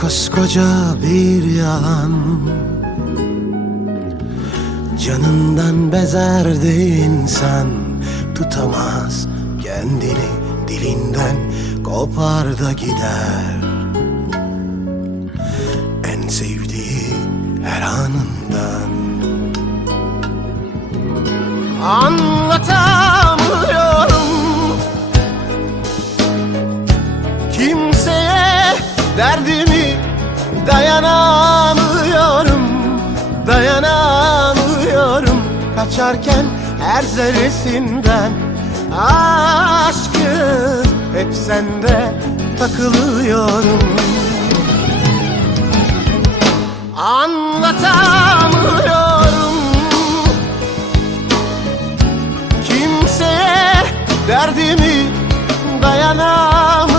koskoca bir yalan Canından bezerdi insan Tutamaz kendini dilinden Kopar da gider. En sevdiği her anından. Anlatamıyorum. Kimseye derdimi dayanamıyorum Dayanamıyorum. Kaçarken her zerresinden Aşkın hep sende takılıyorum. Anlatamıyorum. Kimseye derdimi dayanamıyorum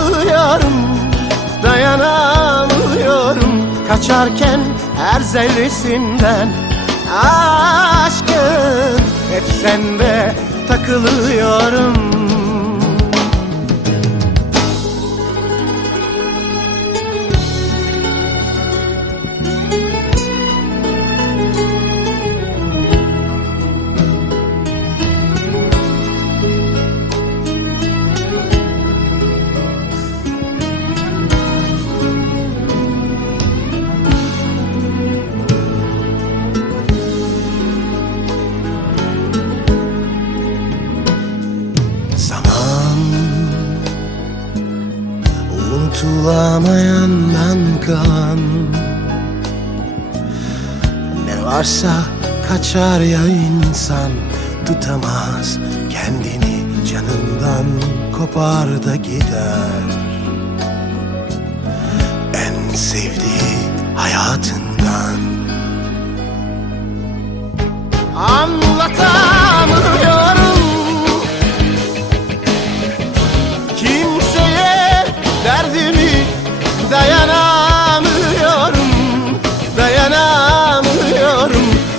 Kaçarken her zerresinden Aşkın hep sende takılıyorum Unutulamayandan kalan Ne varsa kaçar ya insan Tutamaz kendini canından Kopar da gider. En sevdiği hayatından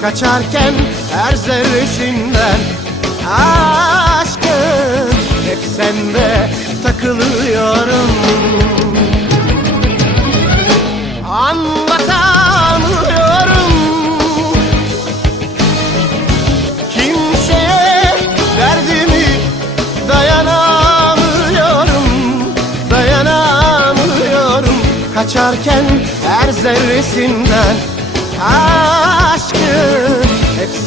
Kaçarken her zerresinden Aşkın hep sende takılıyorum. Anlatamıyorum. Kimseye derdimi dayanamıyorum Dayanamıyorum. Kaçarken her zerresinden Aşkın hep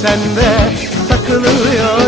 sende takılıyorum